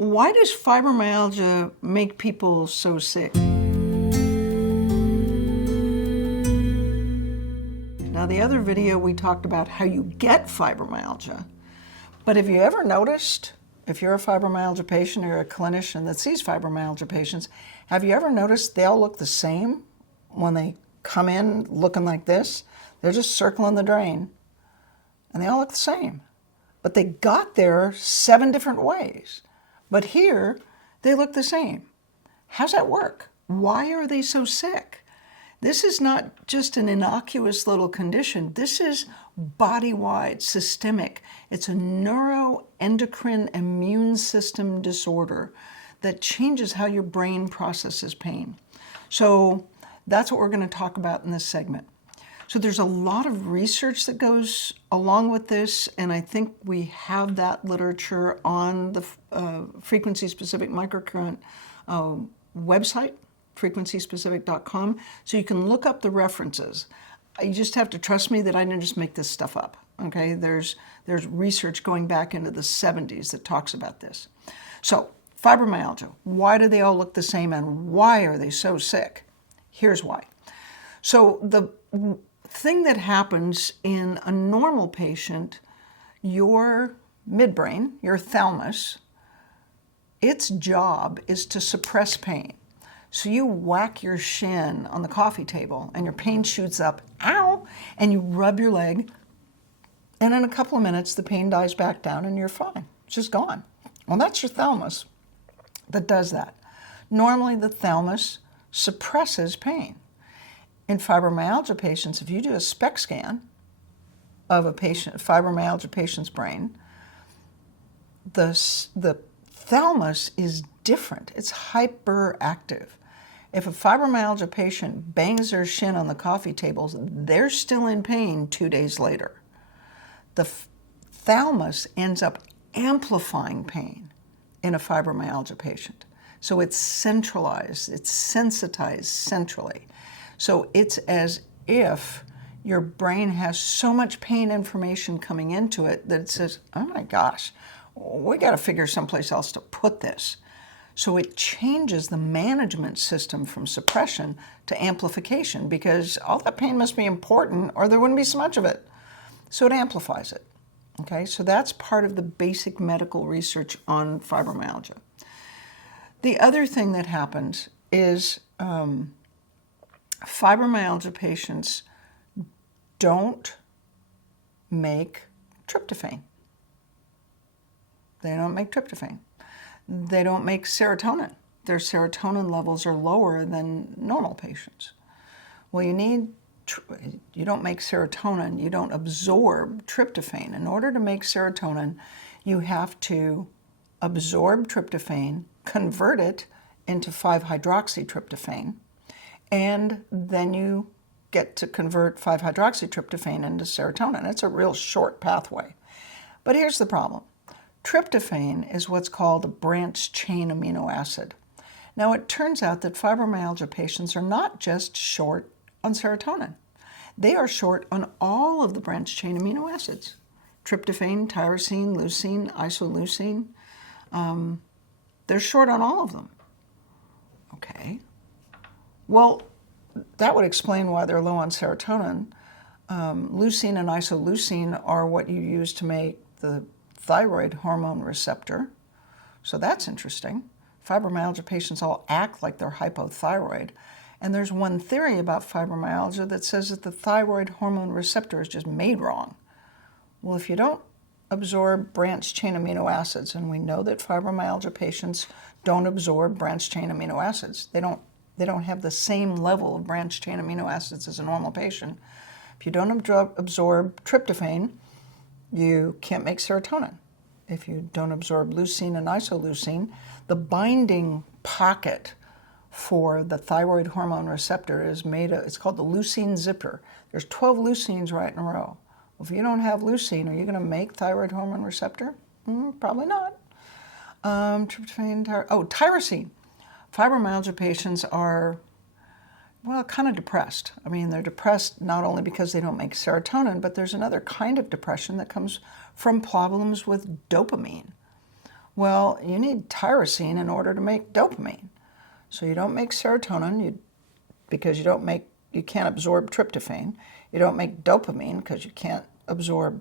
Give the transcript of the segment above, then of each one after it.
Why does fibromyalgia make people so sick? Now, the other video we talked about how you get fibromyalgia, but have you ever noticed, if you're a fibromyalgia patient or you're a clinician that sees fibromyalgia patients, have you ever noticed they all look the same when they come in looking like this? They're just circling the drain, and they all look the same. But they got there 7 different ways. But here, they look the same. How's that work? Why are they so sick? This is not just an innocuous little condition. This is body-wide, systemic. It's a neuroendocrine immune system disorder that changes how your brain processes pain. So that's what we're going to talk about in this segment. So there's a lot of research that goes along with this, and I think we have that literature on the frequency-specific microcurrent website, frequencyspecific.com, so you can look up the references. You just have to trust me that I didn't just make this stuff up, okay? There's research going back into the 70s that talks about this. So, fibromyalgia, why do they all look the same and why are they so sick? Here's why. So the thing that happens in a normal patient, your midbrain, your thalamus, its job is to suppress pain. So you whack your shin on the coffee table and your pain shoots up, ow, and you rub your leg, and in a couple of minutes the pain dies back down and you're fine. It's just gone. Well, that's your thalamus that does that. Normally the thalamus suppresses pain. In fibromyalgia patients, if you do a SPECT scan of a fibromyalgia patient's brain, the thalamus is different. It's hyperactive. If a fibromyalgia patient bangs their shin on the coffee tables, they're still in pain 2 days later. The thalamus ends up amplifying pain in a fibromyalgia patient. So it's centralized, it's sensitized centrally. So it's as if your brain has so much pain information coming into it that it says, oh my gosh, we got to figure someplace else to put this. So it changes the management system from suppression to amplification because all that pain must be important or there wouldn't be so much of it. So it amplifies it. Okay, so that's part of the basic medical research on fibromyalgia. The other thing that happens is fibromyalgia patients don't make tryptophan. They don't make tryptophan. They don't make serotonin. Their serotonin levels are lower than normal patients. Well, you don't make serotonin, you don't absorb tryptophan. In order to make serotonin, you have to absorb tryptophan, convert it into 5-hydroxytryptophan, and then you get to convert 5-hydroxytryptophan into serotonin. It's a real short pathway. But here's the problem. Tryptophan is what's called a branched-chain amino acid. Now, it turns out that fibromyalgia patients are not just short on serotonin. They are short on all of the branched-chain amino acids. Tryptophan, tyrosine, leucine, isoleucine. They're short on all of them. Okay. Well, that would explain why they're low on serotonin. Leucine and isoleucine are what you use to make the thyroid hormone receptor. So that's interesting. Fibromyalgia patients all act like they're hypothyroid. And there's one theory about fibromyalgia that says that the thyroid hormone receptor is just made wrong. Well, if you don't absorb branched-chain amino acids, and we know that fibromyalgia patients don't absorb branched-chain amino acids. They don't have the same level of branched-chain amino acids as a normal patient. If you don't absorb tryptophan, you can't make serotonin. If you don't absorb leucine and isoleucine, the binding pocket for the thyroid hormone receptor is it's called the leucine zipper. There's 12 leucines right in a row. Well, if you don't have leucine, are you going to make thyroid hormone receptor? Probably not. Tyrosine. Fibromyalgia patients are, well, kind of depressed. I mean, they're depressed not only because they don't make serotonin, but there's another kind of depression that comes from problems with dopamine. Well, you need tyrosine in order to make dopamine. So you don't make serotonin because you can't absorb tryptophan. You don't make dopamine because you're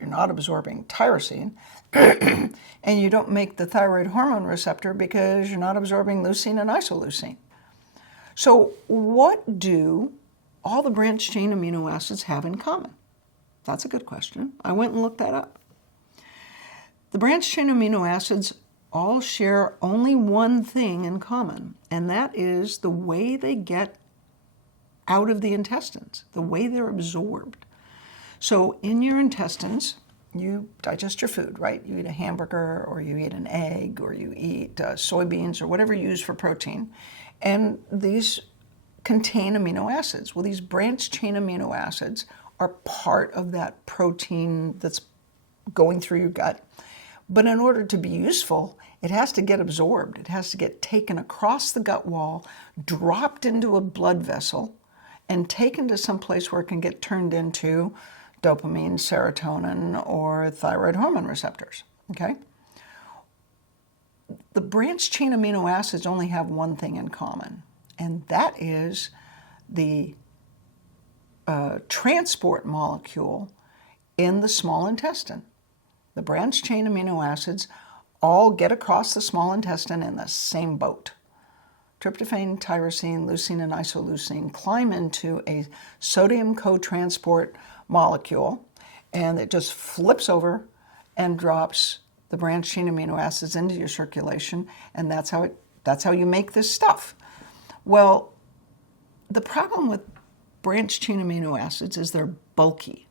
not absorbing tyrosine. And you don't make the thyroid hormone receptor because you're not absorbing leucine and isoleucine. So what do all the branched chain amino acids have in common? That's a good question. I went and looked that up. The branched chain amino acids all share only one thing in common, and that is the way they get out of the intestines, the way they're absorbed. So in your intestines, you digest your food, right? You eat a hamburger, or you eat an egg, or you eat soybeans, or whatever you use for protein. And these contain amino acids. Well, these branched chain amino acids are part of that protein that's going through your gut. But in order to be useful, it has to get absorbed. It has to get taken across the gut wall, dropped into a blood vessel, and taken to some place where it can get turned into dopamine, serotonin, or thyroid hormone receptors, okay? The branched chain amino acids only have one thing in common, and that is the transport molecule in the small intestine. The branched chain amino acids all get across the small intestine in the same boat. Tryptophan, tyrosine, leucine, and isoleucine climb into a sodium co-transport molecule, and it just flips over and drops the branched chain amino acids into your circulation, and that's how you make this stuff. Well, the problem with branched chain amino acids is they're bulky.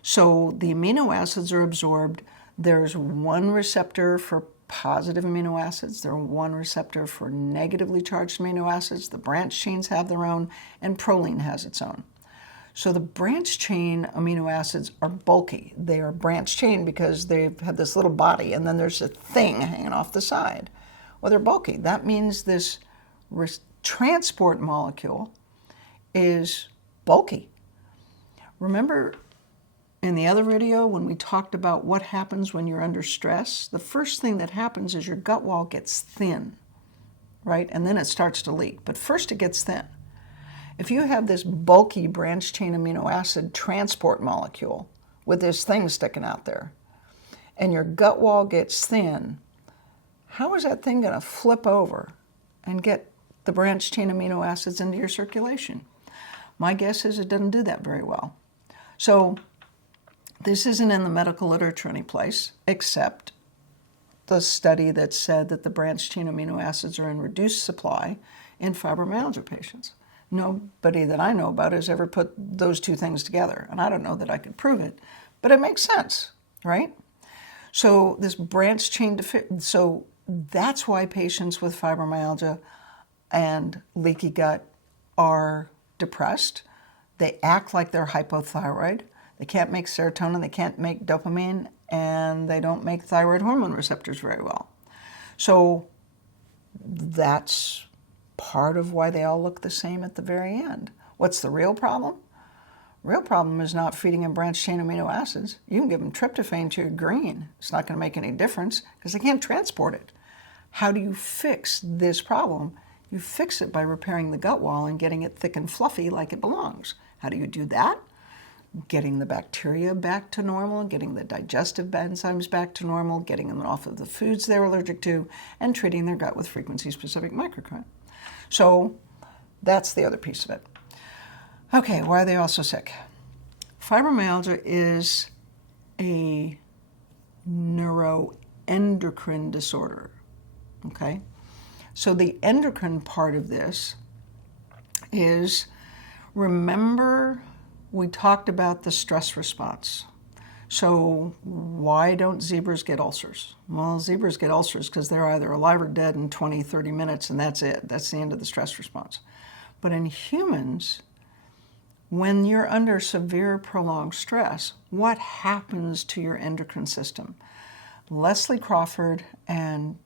So the amino acids are absorbed. There's one receptor for positive amino acids. There's one receptor for negatively charged amino acids. The branched chains have their own, and proline has its own. So the branched chain amino acids are bulky. They are branched chain because they have this little body, and then there's a thing hanging off the side. Well, they're bulky. That means this transport molecule is bulky. Remember in the other video when we talked about what happens when you're under stress? The first thing that happens is your gut wall gets thin, right? And then it starts to leak. But first it gets thin. If you have this bulky branched chain amino acid transport molecule with this thing sticking out there, and your gut wall gets thin, how is that thing going to flip over and get the branched chain amino acids into your circulation? My guess is it doesn't do that very well. So this isn't in the medical literature anyplace, except the study that said that the branched chain amino acids are in reduced supply in fibromyalgia patients. Nobody that I know about has ever put those two things together, and I don't know that I could prove it, but it makes sense, right? So this branched chain, so that's why patients with fibromyalgia and leaky gut are depressed. They act like they're hypothyroid. They can't make serotonin, they can't make dopamine, and they don't make thyroid hormone receptors very well. So that's part of why they all look the same at the very end. What's the real problem? Real problem is not feeding them branched chain amino acids. You can give them tryptophan to your green. It's not going to make any difference because they can't transport it. How do you fix this problem? You fix it by repairing the gut wall and getting it thick and fluffy like it belongs. How do you do that? Getting the bacteria back to normal, getting the digestive enzymes back to normal, getting them off of the foods they're allergic to, and treating their gut with frequency-specific microcurrent. So that's the other piece of it. Okay, why are they all so sick? Fibromyalgia is a neuroendocrine disorder, okay? So the endocrine part of this is, remember we talked about the stress response. So why don't zebras get ulcers? Well, zebras get ulcers because they're either alive or dead in 20, 30 minutes, and that's it. That's the end of the stress response. But in humans, when you're under severe prolonged stress, what happens to your endocrine system? Leslie Crawford and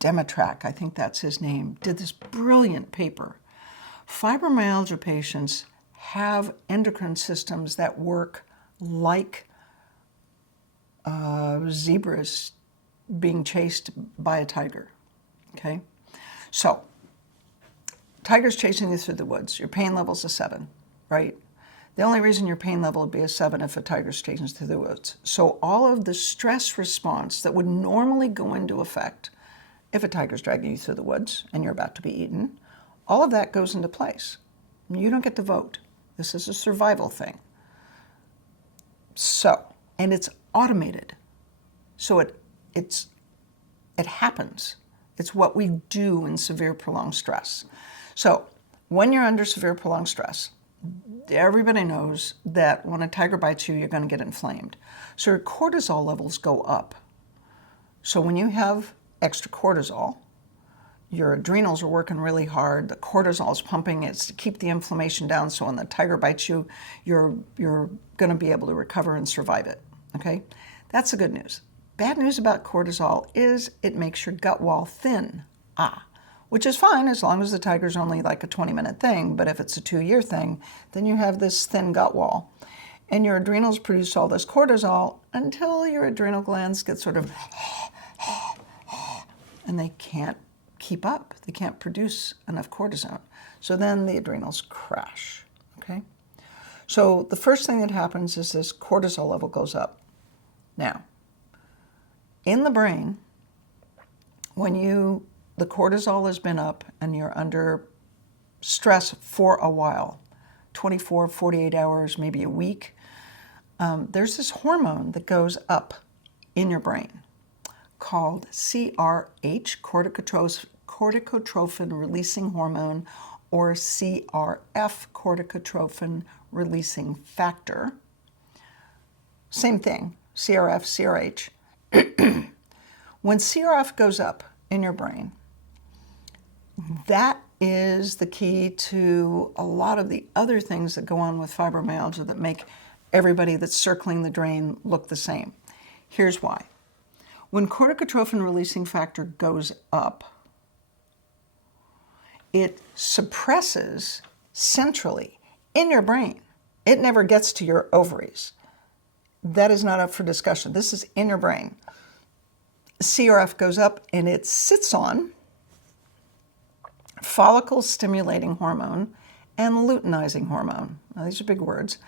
Demetrak, I think that's his name, did this brilliant paper. Fibromyalgia patients have endocrine systems that work like zebras being chased by a tiger, okay? So, tiger's chasing you through the woods. Your pain level's a 7, right? The only reason your pain level would be a 7 if a tiger's chasing you through the woods. So all of the stress response that would normally go into effect if a tiger's dragging you through the woods and you're about to be eaten, all of that goes into place. You don't get to vote. This is a survival thing. So, and it's automated. So it happens. It's what we do in severe prolonged stress. So when you're under severe prolonged stress, everybody knows that when a tiger bites you, you're going to get inflamed. So your cortisol levels go up. So when you have extra cortisol, your adrenals are working really hard, the cortisol is pumping, it's to keep the inflammation down, so when the tiger bites you, you're going to be able to recover and survive it, okay? That's the good news. Bad news about cortisol is it makes your gut wall thin, which is fine as long as the tiger's only like a 20-minute thing, but if it's a 2-year thing, then you have this thin gut wall. And your adrenals produce all this cortisol until your adrenal glands get sort of, and they can't keep up. They can't produce enough cortisone. So then the adrenals crash, okay? So the first thing that happens is this cortisol level goes up. Now, in the brain, when the cortisol has been up and you're under stress for a while, 24, 48 hours, maybe a week, there's this hormone that goes up in your brain called CRH, corticotrophin releasing hormone, or CRF, corticotrophin releasing factor. Same thing, CRF, CRH. When CRF goes up in your brain, that is the key to a lot of the other things that go on with fibromyalgia that make everybody that's circling the drain look the same. Here's why. When corticotrophin releasing factor goes up, it suppresses centrally in your brain. It never gets to your ovaries. That is not up for discussion. This is in your brain. CRF goes up and it sits on follicle stimulating hormone and luteinizing hormone. Now, these are big words.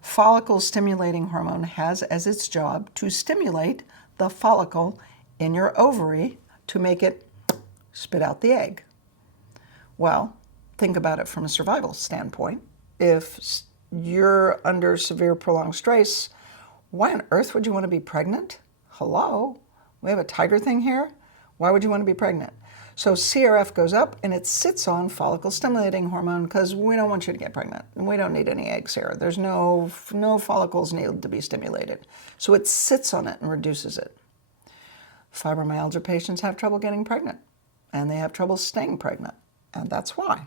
Follicle stimulating hormone has as its job to stimulate the follicle in your ovary to make it spit out the egg. Well, think about it from a survival standpoint. If you're under severe prolonged stress, why on earth would you want to be pregnant? Hello? We have a tiger thing here? Why would you want to be pregnant? So CRF goes up and it sits on follicle stimulating hormone because we don't want you to get pregnant and we don't need any eggs here. There's no follicles needed to be stimulated. So it sits on it and reduces it. Fibromyalgia patients have trouble getting pregnant and they have trouble staying pregnant, and that's why.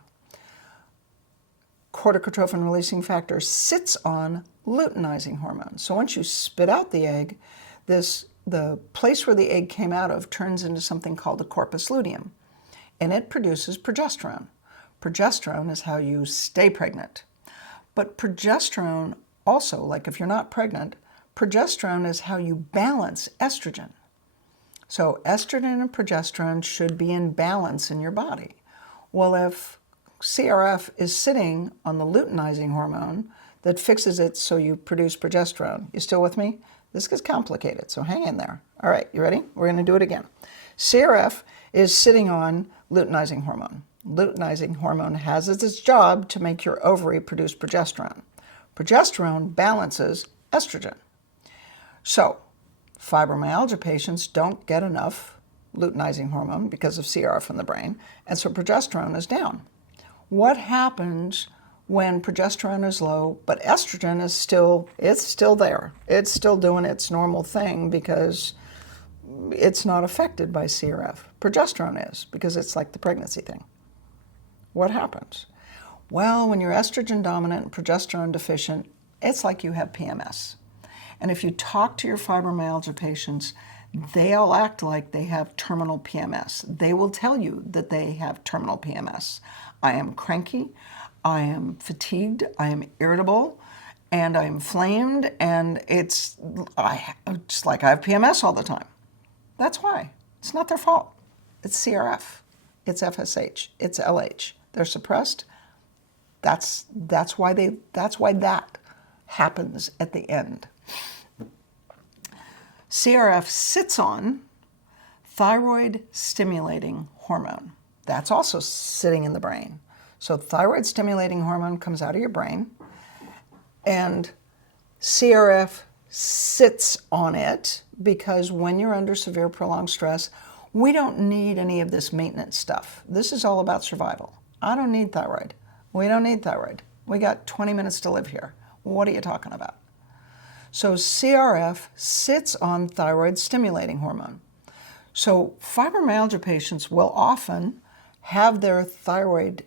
Corticotrophin releasing factor sits on luteinizing hormone. So once you spit out the egg, the place where the egg came out of turns into something called a corpus luteum, and it produces progesterone. Progesterone is how you stay pregnant. But progesterone also, like if you're not pregnant, progesterone is how you balance estrogen. So estrogen and progesterone should be in balance in your body. Well, if CRF is sitting on the luteinizing hormone that fixes it so you produce progesterone, you still with me? This gets complicated, so hang in there. All right, you ready? We're going to do it again. CRF is sitting on luteinizing hormone. Luteinizing hormone has as its job to make your ovary produce progesterone. Progesterone balances estrogen. So, fibromyalgia patients don't get enough luteinizing hormone because of CRF in the brain, and so progesterone is down. What happens when progesterone is low, but estrogen is still there? It's still doing its normal thing because it's not affected by CRF. Progesterone is, because it's like the pregnancy thing. What happens? Well, when you're estrogen dominant and progesterone deficient, it's like you have PMS. And if you talk to your fibromyalgia patients, they all act like they have terminal PMS. They will tell you that they have terminal PMS. I am cranky, I am fatigued, I am irritable, and I'm inflamed, and it's like I have PMS all the time. That's why. It's not their fault. It's CRF. It's FSH. It's LH. They're suppressed. That's why that happens at the end. CRF sits on thyroid stimulating hormone. That's also sitting in the brain. So thyroid stimulating hormone comes out of your brain, and CRF sits on it because when you're under severe prolonged stress, we don't need any of this maintenance stuff. This is all about survival. I don't need thyroid. We don't need thyroid. We got 20 minutes to live here. What are you talking about? So CRF sits on thyroid stimulating hormone. So fibromyalgia patients will often have their thyroid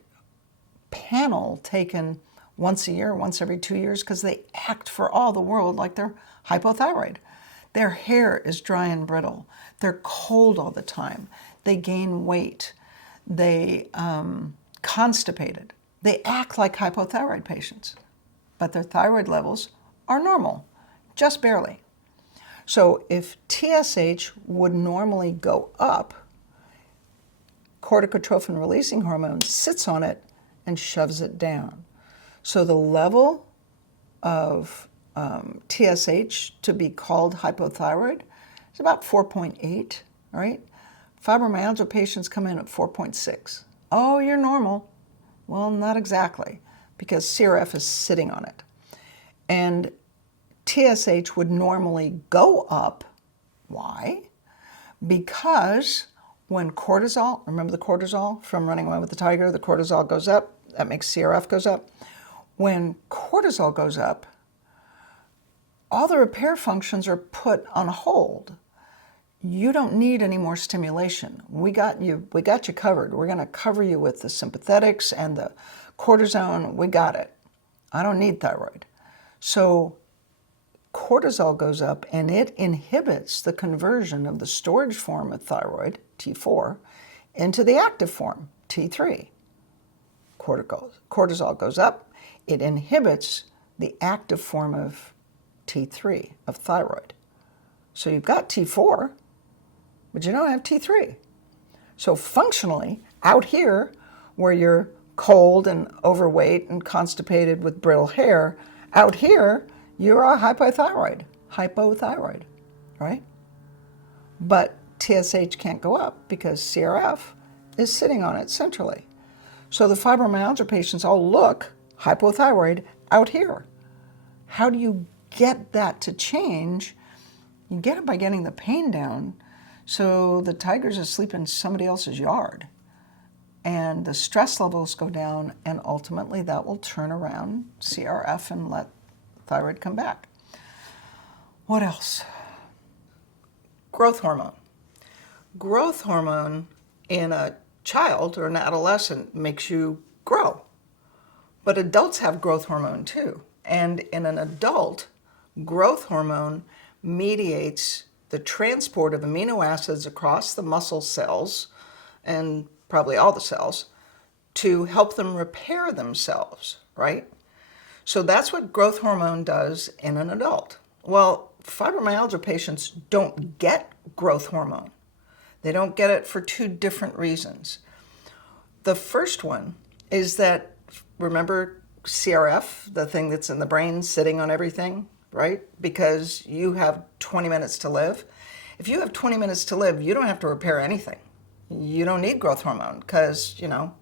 panel taken once a year, once every 2 years, because they act for all the world like they're hypothyroid. Their hair is dry and brittle. They're cold all the time. They gain weight. They constipated. They act like hypothyroid patients, but their thyroid levels are normal, just barely. So if TSH would normally go up, corticotrophin releasing hormone sits on it and shoves it down. So the level of TSH to be called hypothyroid is about 4.8, right? Fibromyalgia patients come in at 4.6. Oh, you're normal. Well, not exactly, because CRF is sitting on it. And TSH would normally go up. Why? Because when cortisol, remember the cortisol from Running Away with the Tiger, the cortisol goes up, that makes CRF goes up. When cortisol goes up, all the repair functions are put on hold. You don't need any more stimulation. We got you covered. We're going to cover you with the sympathetics and the cortisone. We got it. I don't need thyroid. So cortisol goes up and it inhibits the conversion of the storage form of thyroid, T4, into the active form, T3. Cortisol goes up. It inhibits the active form of T3, of thyroid. So you've got T4, but you don't have T3. So functionally, out here, where you're cold and overweight and constipated with brittle hair, out here, you're a hypothyroid, right? But TSH can't go up because CRF is sitting on it centrally. So the fibromyalgia patients all look hypothyroid out here. How do you get that to change? You get it by getting the pain down so the tiger's asleep in somebody else's yard. And the stress levels go down, and ultimately that will turn around CRF and let thyroid come back. What else? Growth hormone. Growth hormone in a child or an adolescent makes you grow. But adults have growth hormone too. And in an adult, growth hormone mediates the transport of amino acids across the muscle cells, and probably all the cells, to help them repair themselves, right? So that's what growth hormone does in an adult. Well, fibromyalgia patients don't get growth hormone. They don't get it for two different reasons. The first one is that, remember CRF, the thing that's in the brain sitting on everything, right? Because you have 20 minutes to live. If you have 20 minutes to live, you don't have to repair anything. You don't need growth hormone because,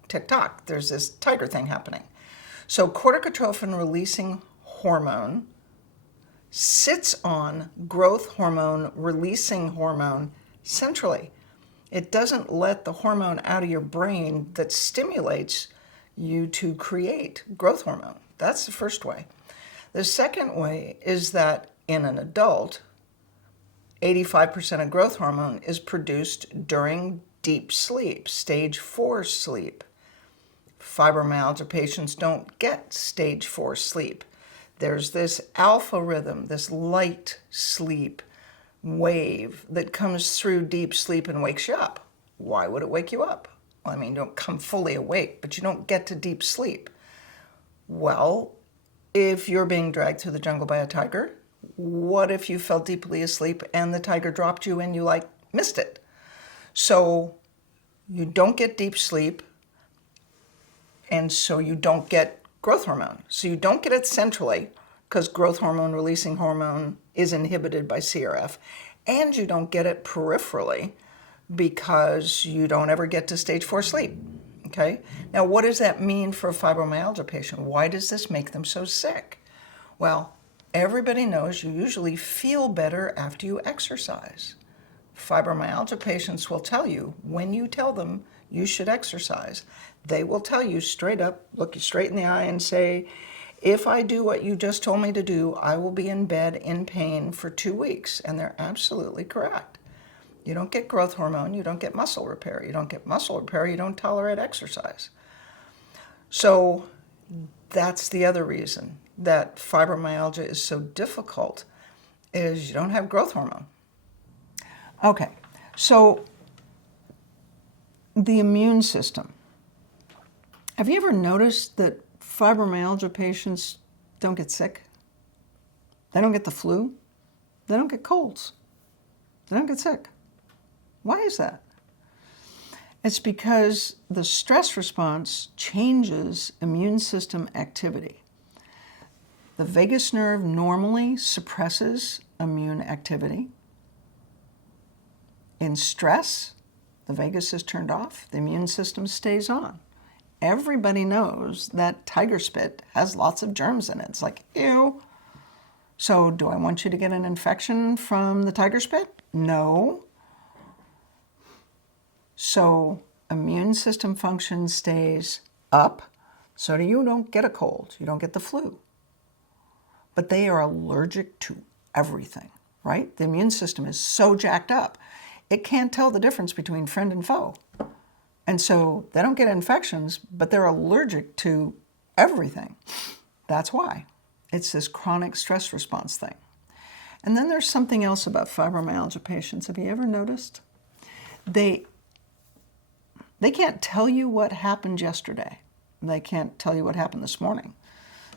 tick-tock, there's this tiger thing happening. So corticotrophin releasing hormone sits on growth hormone releasing hormone centrally. It doesn't let the hormone out of your brain that stimulates you to create growth hormone. That's the first way. The second way is that in an adult, 85% of growth hormone is produced during deep sleep, stage 4 sleep. Fibromyalgia patients don't get stage 4 sleep. There's this alpha rhythm, this light sleep wave that comes through deep sleep and wakes you up. Why would it wake you up? Well, you don't come fully awake, but you don't get to deep sleep. Well, if you're being dragged through the jungle by a tiger, what if you fell deeply asleep and the tiger dropped you and you missed it. So you don't get deep sleep, and so you don't get growth hormone. So you don't get it centrally because growth hormone releasing hormone is inhibited by CRF, and you don't get it peripherally because you don't ever get to stage 4 sleep. Okay? Now, what does that mean for a fibromyalgia patient? Why does this make them so sick? Well, everybody knows you usually feel better after you exercise. Fibromyalgia patients will tell you, when you tell them you should exercise, they will tell you straight up, look you straight in the eye and say, if I do what you just told me to do, I will be in bed in pain for 2 weeks. And they're absolutely correct. You don't get growth hormone, you don't get muscle repair. You don't get muscle repair, you don't tolerate exercise. So that's the other reason that fibromyalgia is so difficult, is you don't have growth hormone. Okay, so the immune system. Have you ever noticed that fibromyalgia patients don't get sick? They don't get the flu. They don't get colds. They don't get sick. Why is that? It's because the stress response changes immune system activity. The vagus nerve normally suppresses immune activity. In stress, the vagus is turned off, the immune system stays on. Everybody knows that tiger spit has lots of germs in it. It's like, ew. So do I want you to get an infection from the tiger spit? No. So immune system function stays up, so you don't get a cold, you don't get the flu. But they are allergic to everything, right? The immune system is so jacked up, it can't tell the difference between friend and foe. And so they don't get infections, but they're allergic to everything. That's why. It's this chronic stress response thing. And then there's something else about fibromyalgia patients. Have you ever noticed? They can't tell you what happened yesterday. They can't tell you what happened this morning.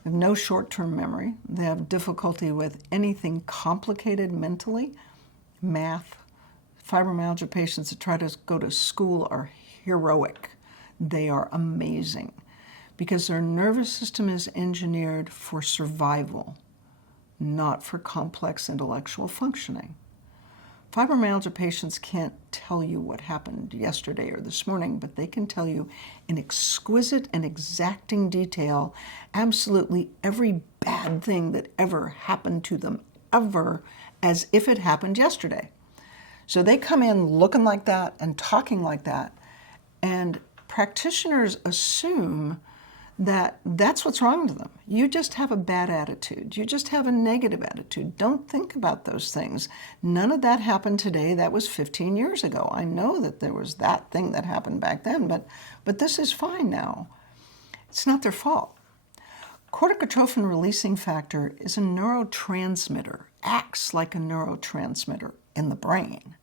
They have no short-term memory. They have difficulty with anything complicated mentally. Math. Fibromyalgia patients that try to go to school are heroic. They are amazing because their nervous system is engineered for survival, not for complex intellectual functioning. Fibromyalgia patients can't tell you what happened yesterday or this morning, but they can tell you in exquisite and exacting detail absolutely every bad thing that ever happened to them, ever, as if it happened yesterday. So they come in looking like that and talking like that, and practitioners assume that that's what's wrong with them. You just have a bad attitude. You just have a negative attitude. Don't think about those things. None of that happened today. That was 15 years ago. I know that there was that thing that happened back then, but this is fine now. It's not their fault. Corticotrophin releasing factor is a neurotransmitter, acts like a neurotransmitter in the brain.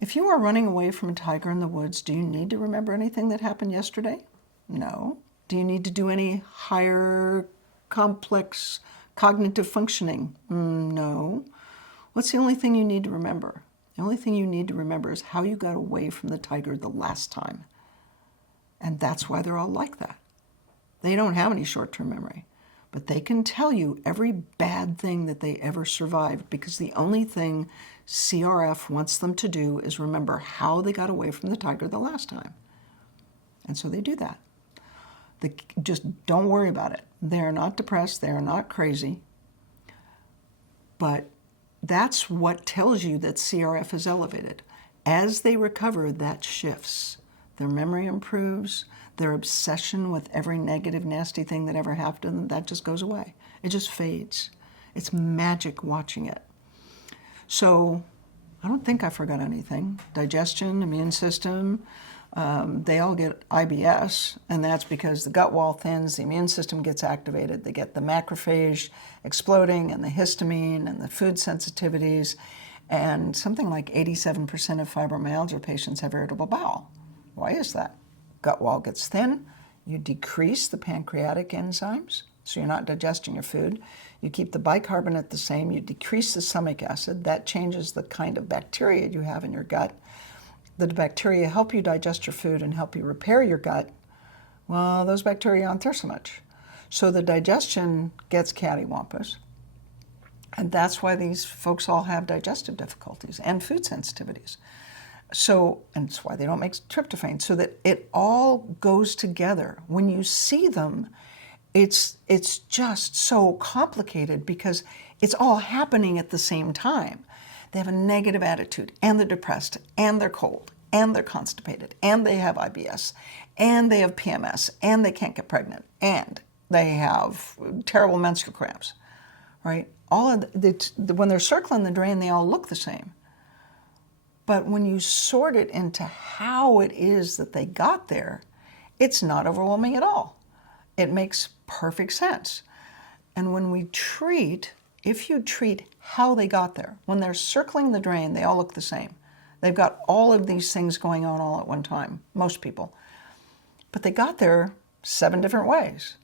If you are running away from a tiger in the woods, do you need to remember anything that happened yesterday? No. Do you need to do any higher complex cognitive functioning? No. What's the only thing you need to remember? The only thing you need to remember is how you got away from the tiger the last time. And that's why they're all like that. They don't have any short-term memory, but they can tell you every bad thing that they ever survived because the only thing CRF wants them to do is remember how they got away from the tiger the last time. And so they do that. Just don't worry about it. They're not depressed. They're not crazy. But that's what tells you that CRF is elevated. As they recover, that shifts. Their memory improves. Their obsession with every negative, nasty thing that ever happened to them, that just goes away. It just fades. It's magic watching it. So I don't think I forgot anything. Digestion, immune system, they all get IBS, and that's because the gut wall thins, the immune system gets activated. They get the macrophage exploding and the histamine and the food sensitivities, and something like 87% of fibromyalgia patients have irritable bowel. Why is that? Gut wall gets thin, you decrease the pancreatic enzymes, so you're not digesting your food. You keep the bicarbonate the same. You decrease the stomach acid. That changes the kind of bacteria you have in your gut. The bacteria help you digest your food and help you repair your gut. Well, those bacteria aren't there so much. So the digestion gets cattywampus. And that's why these folks all have digestive difficulties and food sensitivities. So, and it's why they don't make tryptophan, so that it all goes together. When you see them, it's just so complicated because it's all happening at the same time. They have a negative attitude, and they're depressed, and they're cold, and they're constipated, and they have IBS, and they have PMS, and they can't get pregnant, and they have terrible menstrual cramps, right? All of when they're circling the drain, they all look the same. But when you sort it into how it is that they got there, it's not overwhelming at all. It makes perfect sense. And when we treat, if you treat how they got there, when they're circling the drain, they all look the same. They've got all of these things going on all at one time, most people. But they got there 7 different ways.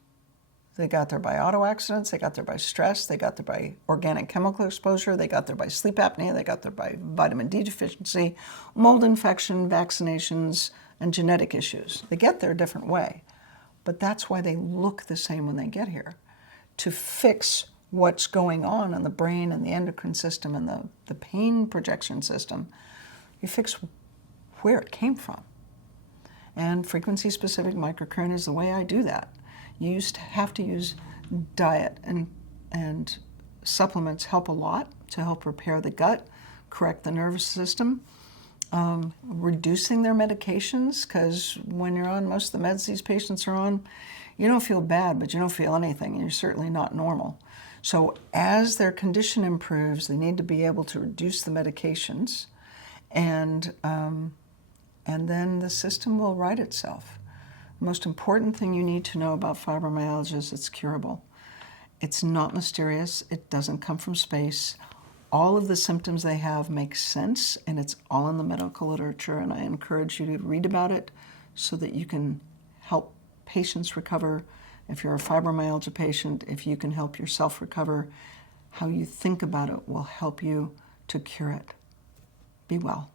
They got there by auto accidents, they got there by stress, they got there by organic chemical exposure, they got there by sleep apnea, they got there by vitamin D deficiency, mold infection, vaccinations, and genetic issues. They get there a different way. But that's why they look the same when they get here. To fix what's going on in the brain and the endocrine system and the pain projection system, you fix where it came from. And frequency-specific microcurrent is the way I do that. You used to have to use diet and supplements help a lot to help repair the gut, correct the nervous system, reducing their medications, because when you're on most of the meds these patients are on, you don't feel bad, but you don't feel anything, and you're certainly not normal. So as their condition improves, they need to be able to reduce the medications, and then the system will right itself. The most important thing you need to know about fibromyalgia is it's curable. It's not mysterious. It doesn't come from space. All of the symptoms they have make sense, and it's all in the medical literature, and I encourage you to read about it so that you can help patients recover. If you're a fibromyalgia patient, if you can help yourself recover, how you think about it will help you to cure it. Be well.